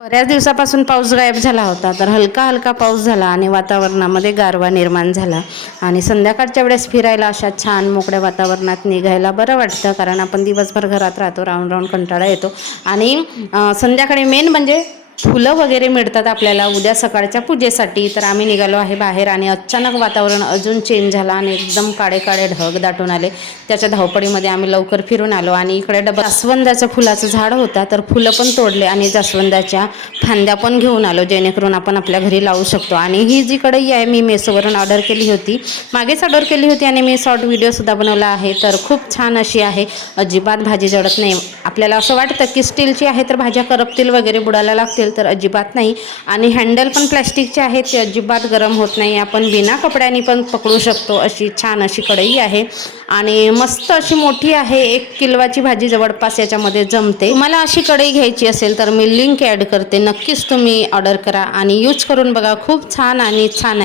बऱ्याच दिवसापासून पाऊस गायब झाला होता, तर हलका हलका पाऊस झाला आणि वातावरणामध्ये गारवा निर्माण झाला. आणि संध्याकाळच्या वेळेस फिरायला अशा छान मोकळ्या वातावरणात निघायला बरं वाटतं, कारण आपण दिवसभर घरात राहतो, राहून राहून कंटाळा येतो. आणि संध्याकाळी मेन म्हणजे फुलं वगैरे मिळतात आपल्याला उद्या सकाळच्या पूजेसाठी. तर आम्ही निघालो आहे बाहेर आणि अचानक वातावरण अजून चेंज झाला आणि एकदम काळे काळे ढग दाटून आले. त्याच्या धावपळीमध्ये आम्ही लवकर फिरून आलो आणि इकडे जास्वंदाचं फुलाचं झाड होता, तर फुलं पण तोडले आणि जास्वंदाच्या फांद्या पण घेऊन आलो, जेणेकरून आपण आपल्या घरी लावू शकतो. आणि ही जी कढई आहे मी मेसोवरून ऑर्डर केली होती, मागेच ऑर्डर केली होती आणि मी शॉर्ट व्हिडिओसुद्धा बनवला आहे. तर खूप छान अशी आहे, अजिबात भाजी जळत नाही. आपल्याला असं वाटतं की स्टीलची आहे तर भाज्या करपतील वगैरे, बुडायला लागतील, तर अजिबात नाही. आणि हँडल पण प्लॅस्टिकचे आहेत, ते अजिबात गरम होत नाही. आपण बिना कपड्यांनी पण पकडू शकतो, अशी छान अशी कढई आहे. आणि मस्त अशी मोठी आहे, 1 किलोची भाजी जवळपास याच्यामध्ये जमते. मला अशी कढई घ्यायची असेल तर मी लिंक ॲड करते, नक्कीच तुम्ही ऑर्डर करा आणि यूज करून बघा, खूप छान आणि छान आहे.